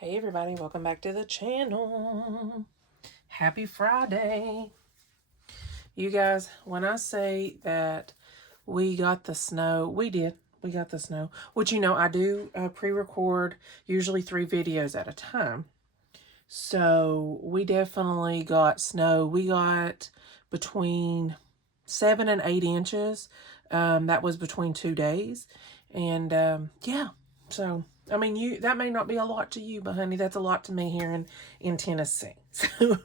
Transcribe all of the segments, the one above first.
Hey everybody, welcome back to the channel. Happy Friday. You guys, when I say that we got the snow, we did. We got the snow, which I do pre-record usually 3 videos at a time. So we definitely got snow. We got between 7 and 8 inches. That was between 2 days. And yeah, so I mean, that may not be a lot to you, but honey, that's a lot to me here in Tennessee. So,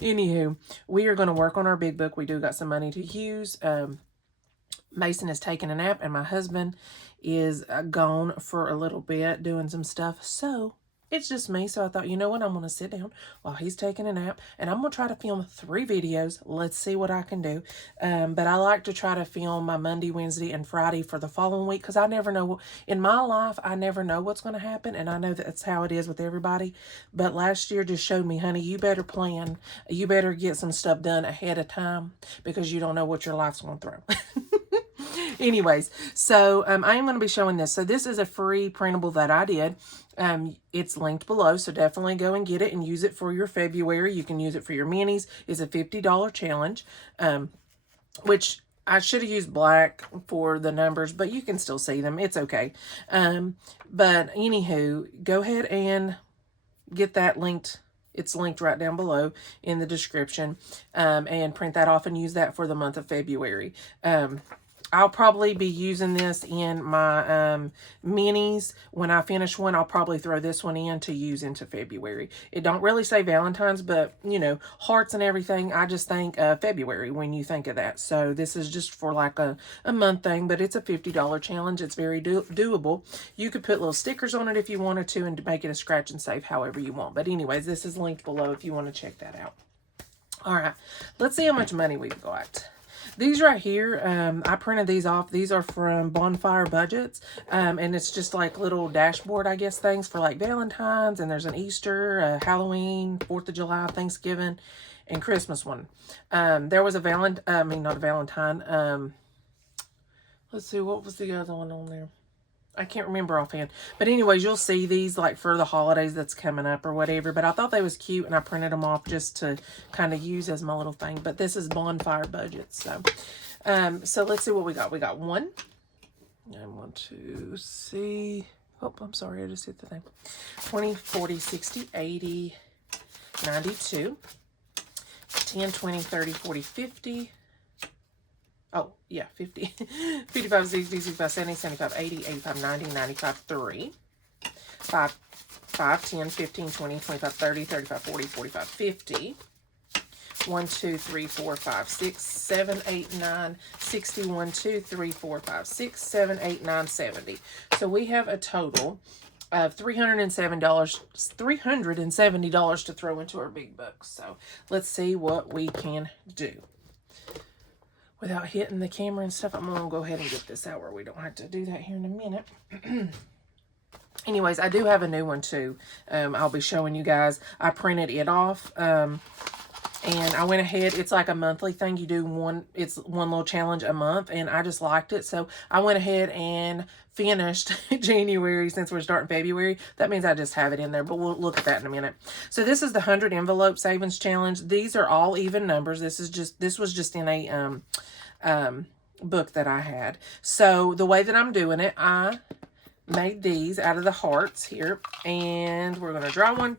anywho, we are going to work on our big book. We do got some money to use. Mason is taking a nap, and my husband is gone for a little bit doing some stuff. So, it's just me. So I thought, you know what? I'm going to sit down while he's taking a nap, and I'm going to try to film 3 videos. Let's see what I can do. But I like to try to film my Monday, Wednesday, and Friday for the following week, because I never know. In my life, I never know what's going to happen, and I know that's how it is with everybody. But last year just showed me, honey, you better plan. You better get some stuff done ahead of time, because you don't know what your life's going to throw. Anyways, so I am going to be showing this. So this is a free printable that I did. It's linked below, so definitely go and get it and use it for your February. You can use it for your minis. It's a $50 challenge, which I should have used black for the numbers, but you can still see them. It's okay. But anywho, go ahead and get that linked. It's linked right down below in the description, and print that off and use that for the month of February. I'll probably be using this in my minis. When I finish one, I'll probably throw this one in to use into February. It don't really say Valentine's, but, hearts and everything. I just think February when you think of that. So this is just for like a month thing, but it's a $50 challenge. It's very doable. You could put little stickers on it if you wanted to and make it a scratch and save however you want. But anyways, this is linked below if you want to check that out. All right, let's see how much money we've got. These right here, I printed these off. These are from Bonfire Budgets, and it's just like little dashboard, I guess, things for like Valentine's, and there's an Easter, Halloween, 4th of July, Thanksgiving, and Christmas one. There was a not a Valentine. Let's see, what was the other one on there? I can't remember offhand. But anyways, you'll see these like for the holidays that's coming up or whatever. But I thought they was cute, and I printed them off just to kind of use as my little thing. But this is Bonfire Budgets. So let's see what we got. We got 1. I want to see. Oh, I'm sorry. I just hit the thing. 20, 40, 60, 80, 92, 10, 20, 30, 40, 50. Oh, yeah, 50, 55, 60, 65, 70, 75, 80, 85, 90, 95, 3, 5, 10, 15, 20, 25, 30, 35, 40, 45, 50, 1, 2, 3, 4, 5, 6, 7, 8, 9, 60, 1, 2, 3, 4, 5, 6, 7, 8, 9, 70. So we have a total of $370 to throw into our big bucks. So let's see what we can do. Without hitting the camera and stuff, I'm going to go ahead and get this out where we don't have to do that here in a minute. Anyways, I do have a new one too. I'll be showing you guys. I printed it off. And I went ahead. It's like a monthly thing. You do one little challenge a month. And I just liked it. So I went ahead and finished January since we're starting February. That means I just have it in there. But we'll look at that in a minute. So this is the 100 envelope savings challenge. These are all even numbers. This was just in a book that I had. So the way that I'm doing it, I made these out of the hearts here, and we're going to draw one.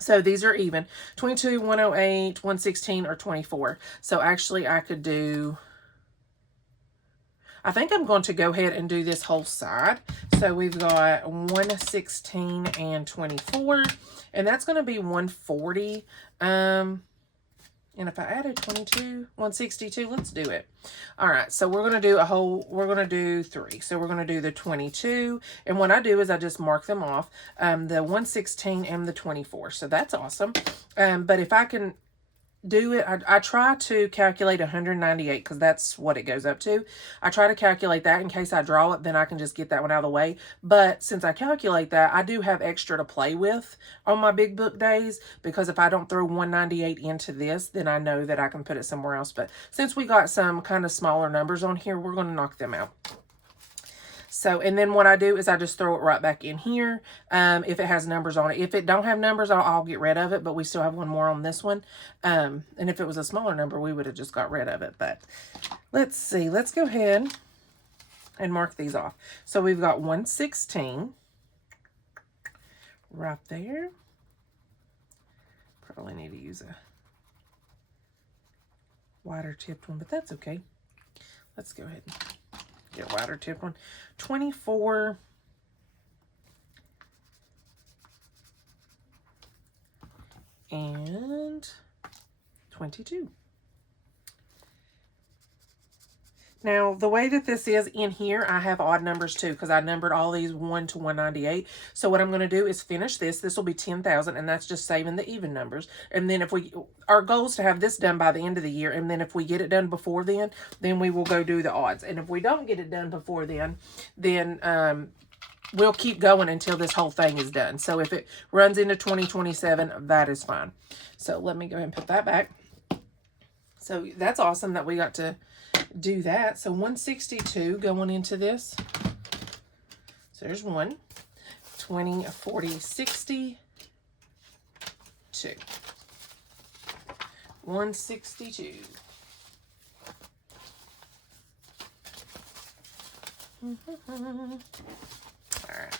So these are even 22, 108, 116, or 24. So actually I could do, I think I'm going to go ahead and do this whole side. So we've got 116 and 24, and that's going to be 140. And if I added 22, 162, let's do it. All right, so we're going to do we're going to do 3. So we're going to do the 22. And what I do is I just mark them off, the 116 and the 24. So that's awesome. But if I can do it, I try to calculate 198 because that's what it goes up to. I try to calculate that in case I draw it, then I can just get that one out of the way. But since I calculate that, I do have extra to play with on my big book days, because if I don't throw 198 into this, then I know that I can put it somewhere else. But since we got some kind of smaller numbers on here, we're going to knock them out. So, and then what I do is I just throw it right back in here. If it has numbers on it. If it don't have numbers, I'll get rid of it, but we still have one more on this one. And if it was a smaller number, we would have just got rid of it. But let's see. Let's go ahead and mark these off. So we've got 116 right there. Probably need to use a wider tipped one, but that's okay. Let's go ahead and get a wider tipped one. 24. And 22. Now, the way that this is in here, I have odd numbers too, because I numbered all these 1 to 198. So what I'm going to do is finish this. This will be 10,000, and that's just saving the even numbers. And then our goal is to have this done by the end of the year. And then if we get it done before then we will go do the odds. And if we don't get it done before then we'll keep going until this whole thing is done. So if it runs into 2027, that is fine. So let me go ahead and put that back. So that's awesome that we got to do that. So 162 going into this. So there's 1, 20, 40, 60, 2. 162. All right.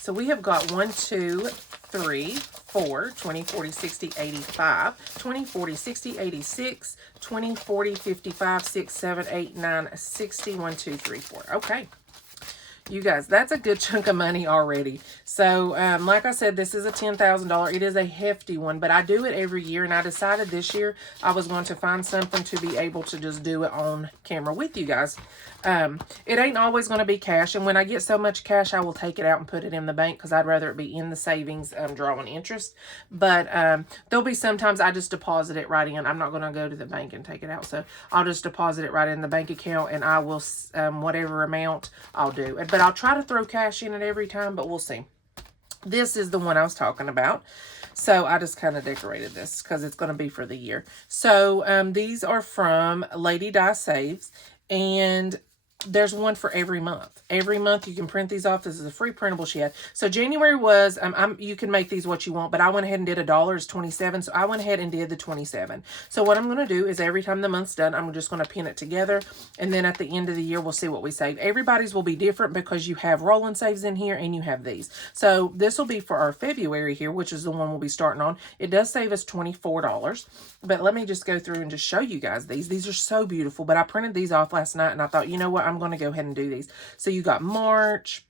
So we have got 1, 2, 3, 4, 20, 40, 60, 85, 20, 40, 60, 86, 20, 40, 55, 6, 7, 8, 9, 60, 1, 2, 3, 4. Okay. You guys, that's a good chunk of money already. So, like I said, this is a $10,000. It is a hefty one, but I do it every year, and I decided this year I was going to find something to be able to just do it on camera with you guys. It ain't always going to be cash, and when I get so much cash, I will take it out and put it in the bank because I'd rather it be in the savings drawing interest. But there'll be sometimes I just deposit it right in. I'm not going to go to the bank and take it out, so I'll just deposit it right in the bank account, and I will, whatever amount, I'll do. But I'll try to throw cash in it every time, but we'll see. This is the one I was talking about. So I just kind of decorated this because it's going to be for the year. So these are from Lady Di Saves, and there's one for every month. Every month you can print these off. This is a free printable sheet. So January was, you can make these what you want, but I went ahead and did $1 is 27. So I went ahead and did the 27. So what I'm going to do is every time the month's done, I'm just going to pin it together. And then at the end of the year, we'll see what we save. Everybody's will be different because you have rolling saves in here and you have these. So this will be for our February here, which is the one we'll be starting on. It does save us $24. But let me just go through and just show you guys these. These are so beautiful, but I printed these off last night and I thought, you know what, I'm going to go ahead and do these. So you got March,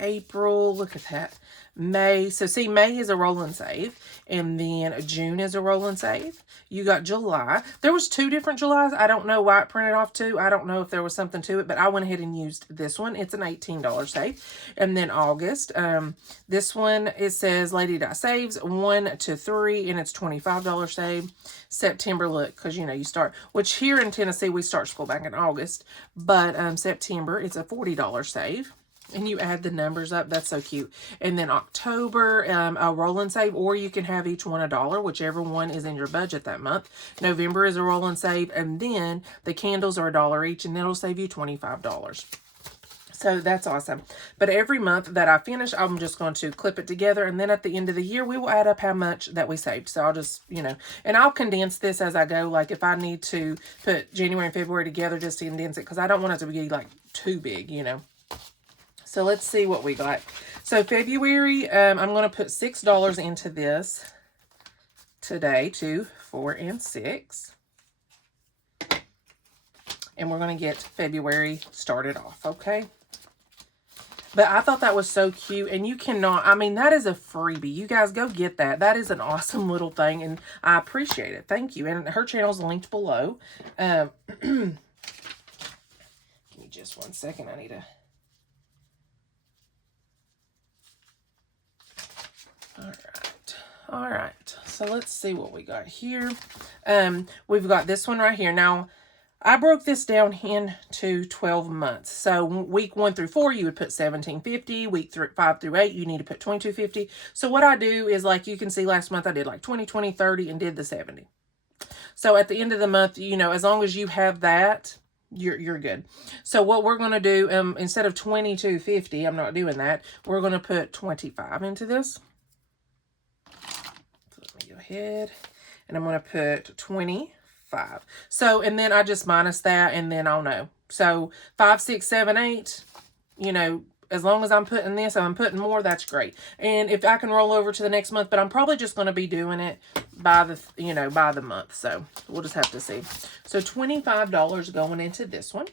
April, look at that, May. So see, May is a roll and save, and then June is a roll and save. You got July. There was 2 different Julys. I don't know why it printed off 2. I don't know if there was something to it, but I went ahead and used this one. It's an $18 save. And then August, this one, it says Lady Di Saves 1 to 3, and it's $25 save. September, look, because, you know, you start, which here in Tennessee, we start school back in August, but September, it's a $40 save. And you add the numbers up. That's so cute. And then October, a roll and save, or you can have each one $1, whichever one is in your budget that month. November is a roll and save, and then the candles are $1 each, and it'll save you $25. So that's awesome. But every month that I finish, I'm just going to clip it together, and then at the end of the year, we will add up how much that we saved. So I'll just, you know, and I'll condense this as I go. Like if I need to put January and February together just to condense it, because I don't want it to be like too big, you know. So let's see what we got. So February, I'm going to put $6 into this today, 2, 4, and 6. And we're going to get February started off, okay? But I thought that was so cute. And you cannot, I mean, that is a freebie. You guys go get that. That is an awesome little thing. And I appreciate it. Thank you. And her channel is linked below. Give me just 1 second. I need to. All right, so let's see what we got here. We've got this one right here. Now, I broke this down into 12 months. So week 1 through 4, you would put $17.50. Week 5 through 8, you need to put $22.50. So what I do is, like you can see last month, I did like 20, 20, 30, and did the 70. So at the end of the month, you know, as long as you have that, you're good. So what we're going to do, instead of $22.50, I'm not doing that. We're going to put 25 into this. So let me go ahead and I'm going to put 25. So, and then I just minus that and then I'll know. So 5, 6, 7, 8, you know, as long as I'm putting this, I'm putting more, that's great. And if I can roll over to the next month, but I'm probably just going to be doing it by the, you know, by the month. So we'll just have to see. So $25 going into this one.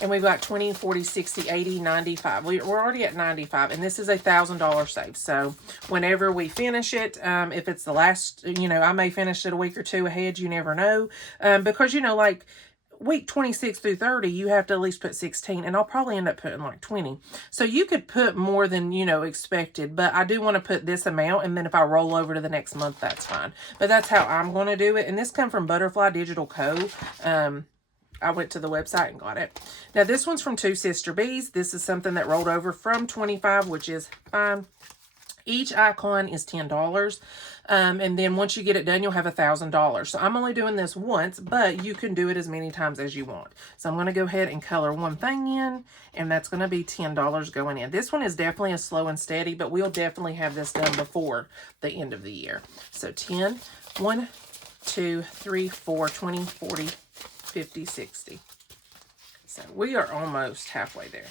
And we've got 20, 40, 60, 80, 95. We're already at 95, and this is a $1,000 save. So whenever we finish it, if it's the last, you know, I may finish it a week or two ahead. You never know. Because, you know, like week 26 through 30, you have to at least put 16, and I'll probably end up putting like 20. So you could put more than, you know, expected, but I do want to put this amount, and then if I roll over to the next month, that's fine. But that's how I'm going to do it. And this comes from Butterfly Digital Co. I went to the website and got it. Now, this one's from Two Sister Bees. This is something that rolled over from 25, which is fine. Each icon is $10. And then once you get it done, you'll have $1,000. So I'm only doing this once, but you can do it as many times as you want. So I'm going to go ahead and color one thing in, and that's going to be $10 going in. This one is definitely a slow and steady, but we'll definitely have this done before the end of the year. So 10, 1, 2, 3, 4, 20, 40, 50, 60. So we are almost halfway there.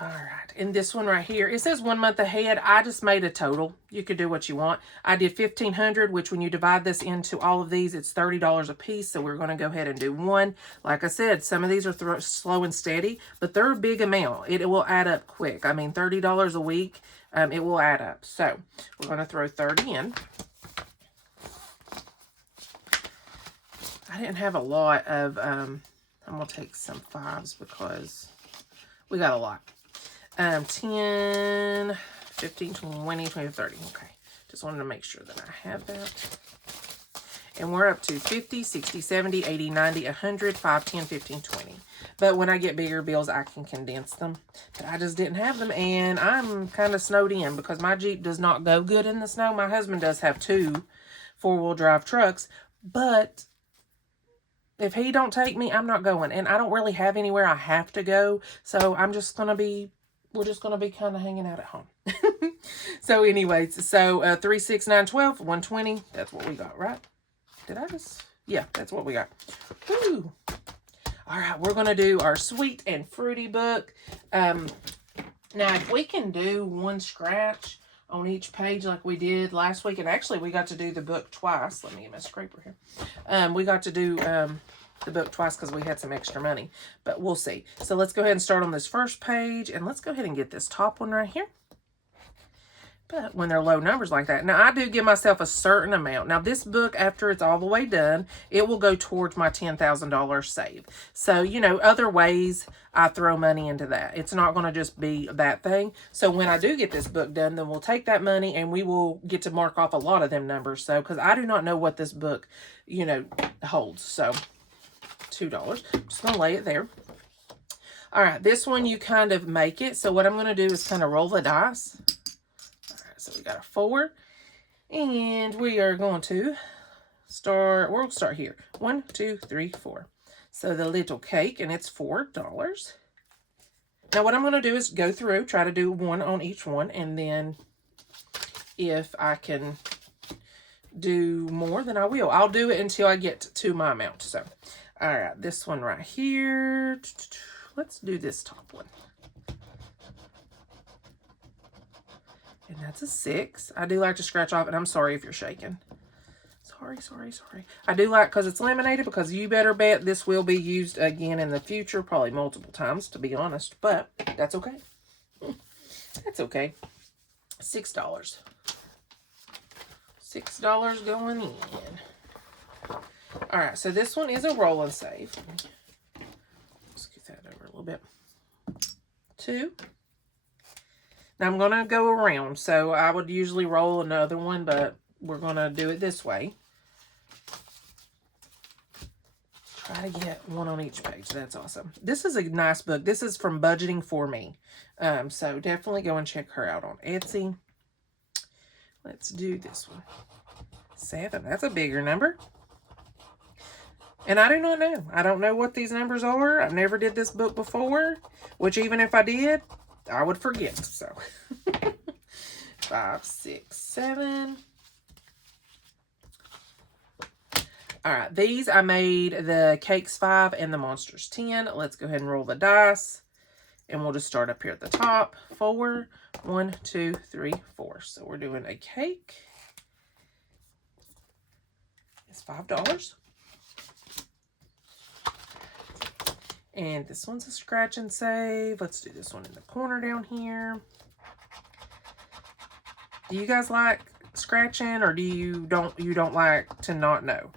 All right, and this one right here, it says 1 month ahead. I just made a total. You could do what you want. I did $1,500, which when you divide this into all of these, it's $30 a piece. So we're going to go ahead and do one. Like I said, some of these are slow and steady, but they're a big amount. It will add up quick. I mean, $30 a week, it will add up. So we're going to throw 30 in. I didn't have a lot of, I'm going to take some 5s because we got a lot. 10, 15, 20, 20, 30. Okay. Just wanted to make sure that I have that. And we're up to 50, 60, 70, 80, 90, 100, 5, 10, 15, 20. But when I get bigger bills, I can condense them. But I just didn't have them. And I'm kind of snowed in because my Jeep does not go good in the snow. My husband does have 2 four-wheel drive trucks. But if he don't take me, I'm not going. And I don't really have anywhere I have to go. So I'm just going to be, we're just going to be kind of hanging out at home. So anyways, so 3, 6, 9, 12, 120. That's what we got, right? Did I just? Yeah, that's what we got. Woo. All right, we're going to do our sweet and fruity book. Now, if we can do one scratch on each page like we did last week, and actually we got to do the book twice. Let me get my scraper here. We got to do the book twice because we had some extra money, but we'll see. So let's go ahead and start on this first page, and let's go ahead and get this top one right here. But when they're low numbers like that, now I do give myself a certain amount. Now this book, after it's all the way done, it will go towards my $10,000 save. So, you know, other ways I throw money into that. It's not going to just be that thing. So when I do get this book done, then we'll take that money and we will get to mark off a lot of them numbers. So, because I do not know what this book, you know, holds. So $2. I'm just going to lay it there. All right, this one you kind of make it. So what I'm going to do is kind of roll the dice. So we got a 4, and we are going to start, we'll start here. 1, 2, 3, 4. So the little cake, and it's $4. Now what I'm going to do is go through, try to do one on each one, and then if I can do more, then I will. I'll do it until I get to my amount. So, all right, this one right here. Let's do this top one. And that's a 6. I do like to scratch off, and I'm sorry if you're shaking. Sorry. I do like, because it's laminated, because you better bet this will be used again in the future, probably multiple times, to be honest, but that's okay. That's okay. $6. $6 going in. All right, so this one is a roll and save. Let's get that over a little bit. 2. Now, I'm going to go around, so I would usually roll another one, but we're going to do it this way. Try to get one on each page. That's awesome. This is a nice book. This is from Budgeting For Me. So definitely go and check her out on Etsy. Let's do this one. 7. That's a bigger number. And I do not know. I don't know what these numbers are. I've never did this book before, which even if I did, I would forget. So 5, 6, 7. All right, these I made the cakes 5 and the monsters 10. Let's go ahead and roll the dice. And we'll just start up here at the top. 4, 1, 2, 3, 4. So we're doing a cake. It's $5. And this one's a scratch and save. Let's do this one in the corner down here. Do you guys like scratching, or do you don't like to not know?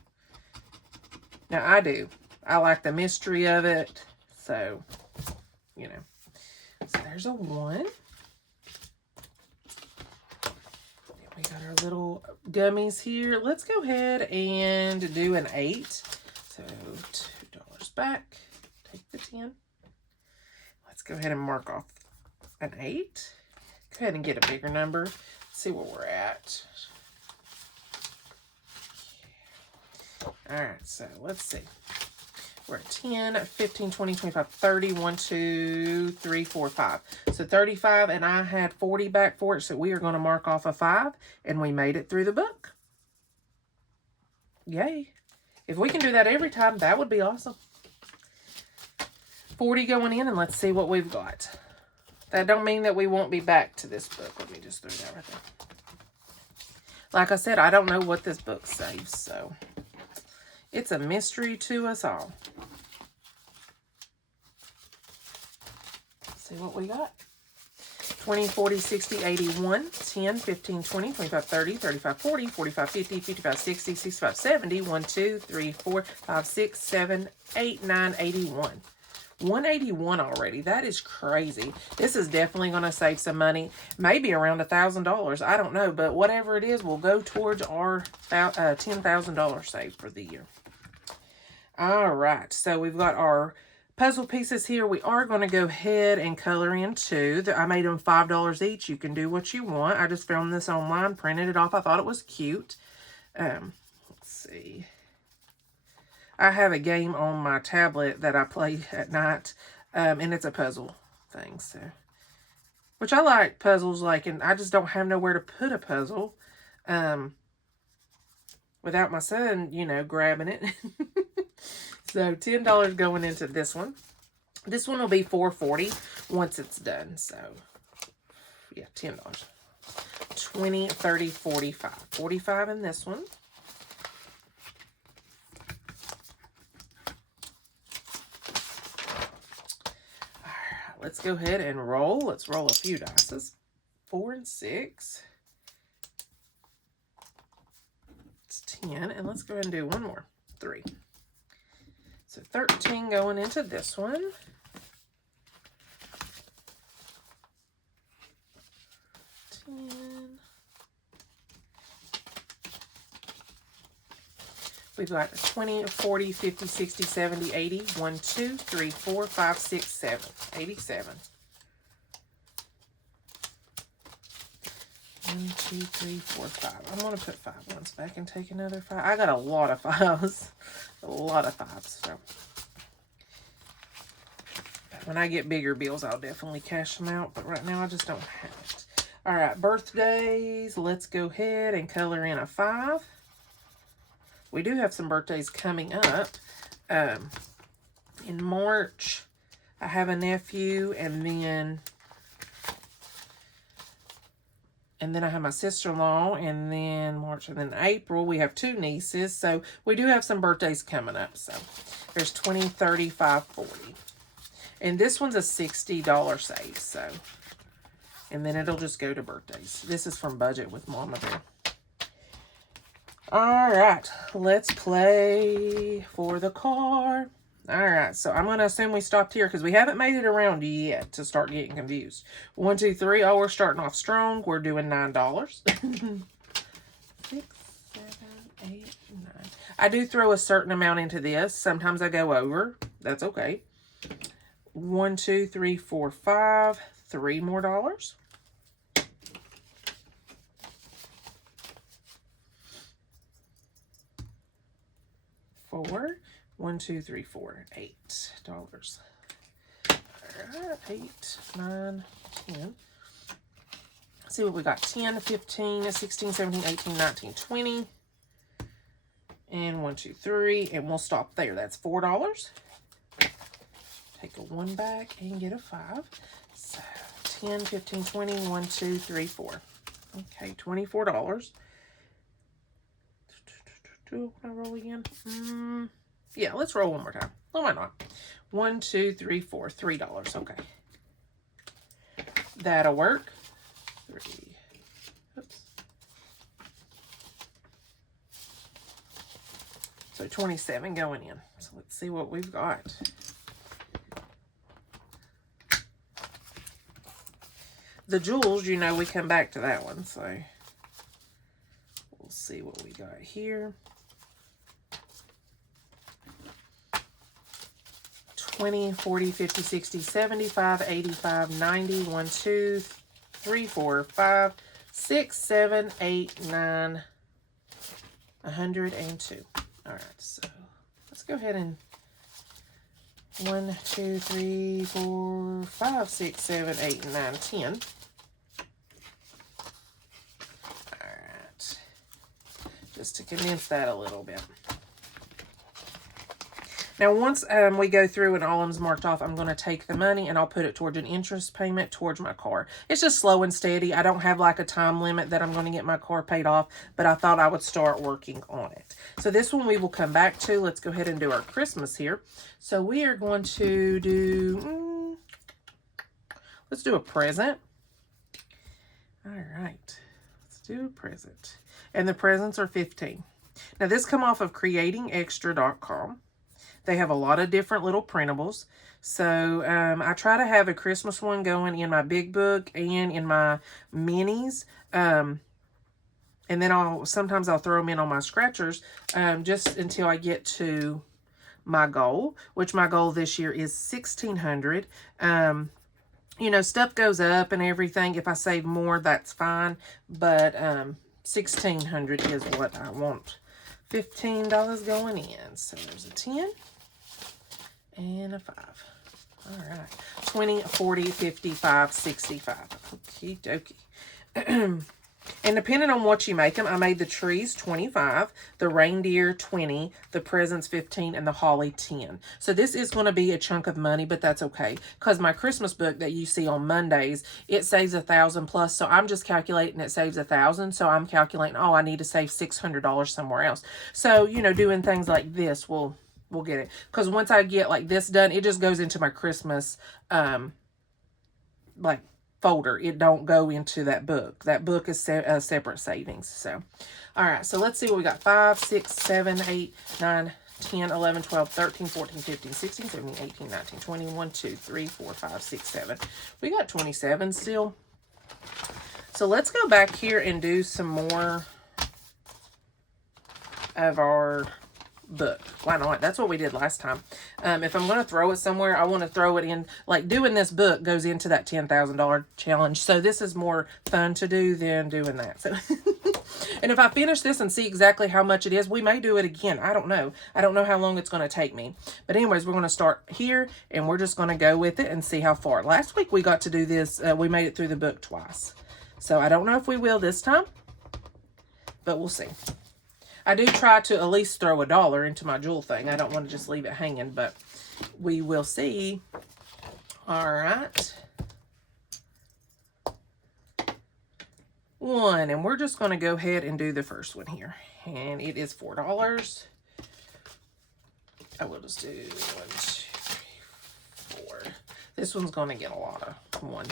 Now I do. I like the mystery of it. So, you know. So there's a 1. We got our little gummies here. Let's go ahead and do an 8. So $2 back. Take the 10. Let's go ahead and mark off an 8. Go ahead and get a bigger number. Let's see where we're at. All right, so let's see. We're at 10, 15, 20, 25, 30, 1, 2, 3, 4, 5. So 35, and I had 40 back for it, so we are going to mark off a 5, and we made it through the book. Yay. If we can do that every time, that would be awesome. 40 going in, and let's see what we've got. That don't mean that we won't be back to this book. Let me just throw that right there. Like I said, I don't know what this book saves, so it's a mystery to us all. Let's see what we got. 20, 40, 60, 80, 1, 10, 15, 20, 25, 30, 35, 40, 45, 50, 55, 60, 65, 70, 1, 2, 3, 4, 5, 6, 7, 8, 9, 81. 181 already. That is crazy. This is definitely going to save some money. Maybe around $1,000. I don't know. But whatever it is will go towards our $10,000 save for the year. All right. So we've got our puzzle pieces here. We are going to go ahead and color in 2. I made them $5 each. You can do what you want. I just found this online, printed it off. I thought it was cute. Let's see. I have a game on my tablet that I play at night, and it's a puzzle thing. So, which I like puzzles, and I just don't have nowhere to put a puzzle without my son, grabbing it. So $10 going into this one. This one will be $4.40 once it's done. So yeah, $10. 20, 30, 45. 45 in this one. Let's go ahead and roll. Let's roll a few dice. 4 and 6. It's 10. And let's go ahead and do one more. 3. So 13 going into this one. 10. We've got 20, 40, 50, 60, 70, 80. 1, 2, 3, 4, 5, 6, 7. 87. 1, 2, 3, 4, 5. I'm going to put 5 ones back and take another 5. I got a lot of 5s. A lot of 5s. So when I get bigger bills, I'll definitely cash them out. But right now, I just don't have it. All right, birthdays. Let's go ahead and color in a 5. We do have some birthdays coming up. In March, I have a nephew, and then I have my sister-in-law, and then March, and then April, we have 2 nieces. So we do have some birthdays coming up. So there's 20, 35, 40. And this one's a $60 save. So, and then it'll just go to birthdays. This is from Budget with Mama Bear. All right, let's play for the car. All right, so I'm going to assume we stopped here because we haven't made it around yet to start getting confused. 1, 2, 3. Oh, we're starting off strong. We're doing $9. 6, 7, 8, 9. I do throw a certain amount into this. Sometimes I go over. That's okay. 1, 2, 3, 4, 5. 3 more dollars. 4. 1, 2, 3, 4. $8. All right, 8, 9, 10. Let's see what we got. 10, 15, 16, 17, 18, 19, 20. And 1, 2, 3. And we'll stop there. That's $4. Take a 1 back and get a 5. So 10, 15, 20, 1, 2, 3, 4. Okay, $24. Do I roll again? Yeah, let's roll one more time. Oh, why not? 1, 2, 3, 4. $3. Okay. That'll work. 3. Oops. So 27 going in. So let's see what we've got. The jewels, you know, we come back to that one. So we'll see what we got here. 20, 40, 50, 60, 75, 85, 90, 1, 2, 3, 4, 5, 6, 7, 8, 9, 102. All right, so let's go ahead and 1, 2, 3, 4, 5, 6, 7, 8, 9, 10. All right, just to condense that a little bit. Now, once we go through and all of them's marked off, I'm going to take the money and I'll put it towards an interest payment towards my car. It's just slow and steady. I don't have like a time limit that I'm going to get my car paid off, but I thought I would start working on it. So this one we will come back to. Let's go ahead and do our Christmas here. So we are going to do, let's do a present. All right, let's do a present. And the presents are 15. Now this come off of creatingextra.com. They have a lot of different little printables. So I try to have a Christmas one going in my big book and in my minis. And then sometimes I'll throw them in on my scratchers just until I get to my goal, which my goal this year is 1,600. You know, stuff goes up and everything. If I save more, that's fine. But 1,600 is what I want. $15 going in. So there's a 10. And a 5. All right. 20, 40, 55, 65. Okie dokie. And depending on what you make them, I made the trees 25, the reindeer 20, the presents 15, and the holly 10. So this is going to be a chunk of money, but that's okay. Because my Christmas book that you see on Mondays, it saves $1,000 plus. So I'm just calculating it saves $1,000. So I'm calculating, oh, I need to save $600 somewhere else. So, you know, doing things like this will... We'll get it. Because once I get like this done, it just goes into my Christmas like folder. It don't go into that book. That book is a separate savings. So, all right. So let's see what we got. 5, 6, 7, 8, 9, 10, 11, 12, 13, 14, 15, 16, 17, 18, 19, 20, 1, 2, 3, 4, 5, 6, 7. We got 27 still. So let's go back here and do some more of our book. Why not? That's what we did last time. If I'm going to throw it somewhere, I want to throw it in, like doing this book goes into that $10,000 challenge. So this is more fun to do than doing that. So, and if I finish this and see exactly how much it is, we may do it again. I don't know. I don't know how long it's going to take me. But anyways, we're going to start here and we're just going to go with it and see how far. Last week we got to do this. We made it through the book twice. So I don't know if we will this time, but we'll see. I do try to at least throw $1 into my jewel thing. I don't want to just leave it hanging, but we will see. All right. 1, and we're just going to go ahead and do the first one here. And it is $4. I will just do 1, 2, 3, 4. This one's going to get a lot of ones.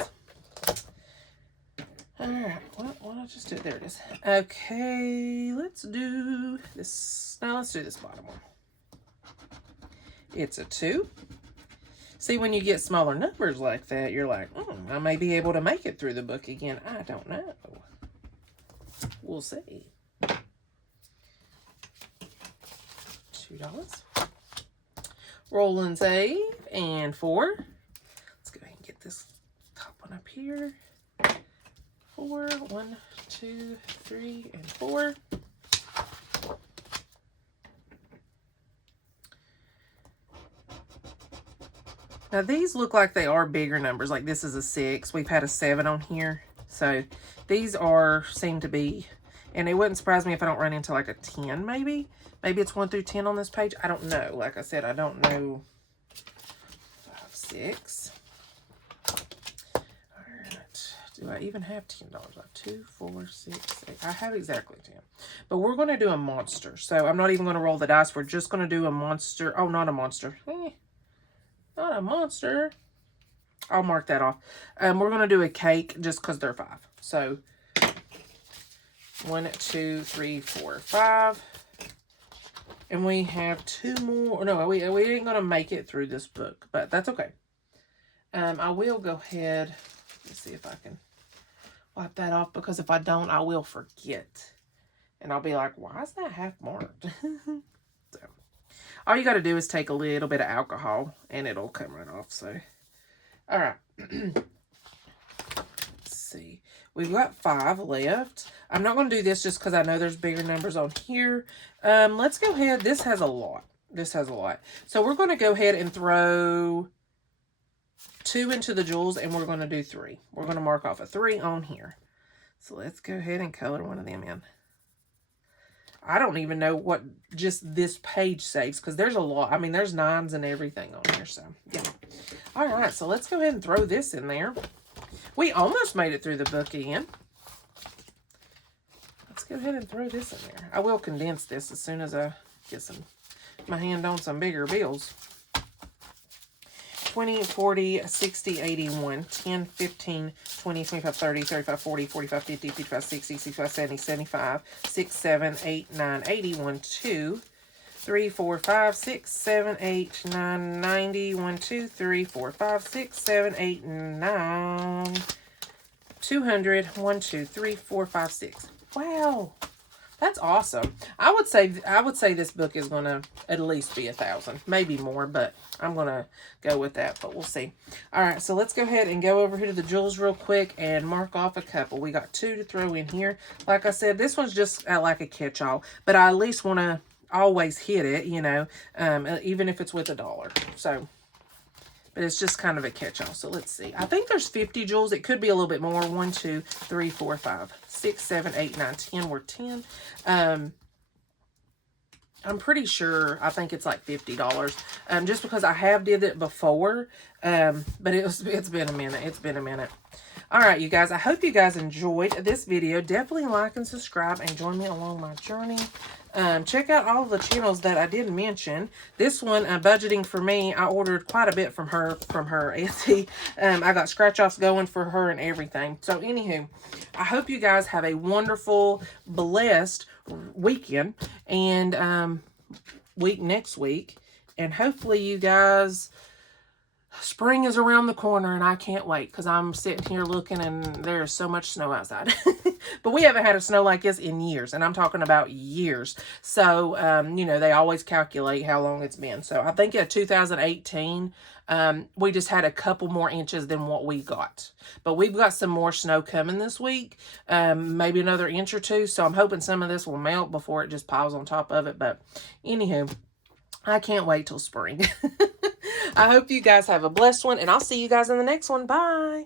All right, well, why don't I just do it? There it is. Okay, let's do this. Now let's do this bottom one. It's a 2. See, when you get smaller numbers like that, you're like, I may be able to make it through the book again. I don't know. We'll see. $2. Roll and save. And 4. Let's go ahead and get this top one up here. 4, 1, 2, 3, and 4. Now, these look like they are bigger numbers. Like, this is a 6. We've had a 7 on here. So, these seem to be, and it wouldn't surprise me if I don't run into like a 10, maybe. Maybe it's 1 through 10 on this page. I don't know. Like I said, I don't know. 5, 6. All right. Do I even have $10? I have 2, 4, 6, 8. I have exactly 10. But we're going to do a monster. So, I'm not even going to roll the dice. We're just going to do a monster. Oh, not a monster. Not a monster. I'll mark that off. We're going to do a cake just because they're 5. So, 1, 2, 3, 4, 5. And we have 2 more. No, we ain't going to make it through this book, but that's okay. I will go ahead. Let's see if I can wipe that off, because if I don't, I will forget. And I'll be like, why is that half marked? So, all you got to do is take a little bit of alcohol and it'll come right off. So, all right. Let's see. We've got 5 left. I'm not going to do this just because I know there's bigger numbers on here. Let's go ahead. This has a lot. This has a lot. So we're going to go ahead and throw 2 into the jewels, and we're going to do 3. We're going to mark off a 3 on here. So let's go ahead and color one of them in. I don't even know what just this page saves, because there's a lot. I mean, there's 9s and everything on here. So, yeah. All right. So let's go ahead and throw this in there. We almost made it through the book again. Let's go ahead and throw this in there. I will condense this as soon as I get my hand on some bigger bills. 20, 40, 60, 81, 10, 15, 20, 25, 30, 35, 40, 45, 50, 55, 60, 65, 70, 75, 6, 7, 8, 9, 80, 1, 2, 3, 4, 5, 6, 7, 8, 9, 90, 1, 2, 3, 4, 5, 6, 7, 8, 9, 200, 1, 2, 3, 4, 5, 6. Wow. That's awesome. I would say this book is going to at least be 1,000, maybe more, but I'm going to go with that, but we'll see. All right, so let's go ahead and go over here to the jewels real quick and mark off a couple. We got 2 to throw in here. Like I said, this one's just like a catch-all, but I at least want to always hit it, you know, even if it's with $1. So, but it's just kind of a catch-all. So let's see. I think there's 50 jewels. It could be a little bit more. 1, 2, 3, 4, 5, 6, 7, 8, 9, 10. We're 10. I'm pretty sure, I think it's like $50. Just because I have did it before. But it's been a minute. It's been a minute. All right, you guys. I hope you guys enjoyed this video. Definitely like and subscribe and join me along my journey. Check out all the channels that I did mention. This one, Budgeting for Me, I ordered quite a bit from her Etsy. I got scratch-offs going for her and everything. So, anywho, I hope you guys have a wonderful, blessed weekend and week next week. And hopefully you guys... Spring is around the corner, and I can't wait because I'm sitting here looking, and there's so much snow outside. But we haven't had a snow like this in years, and I'm talking about years. So, you know, they always calculate how long it's been. So, I think in 2018, we just had a couple more inches than what we got. But we've got some more snow coming this week, maybe another inch or 2. So, I'm hoping some of this will melt before it just piles on top of it. But, anywho, I can't wait till spring. I hope you guys have a blessed one, and I'll see you guys in the next one. Bye.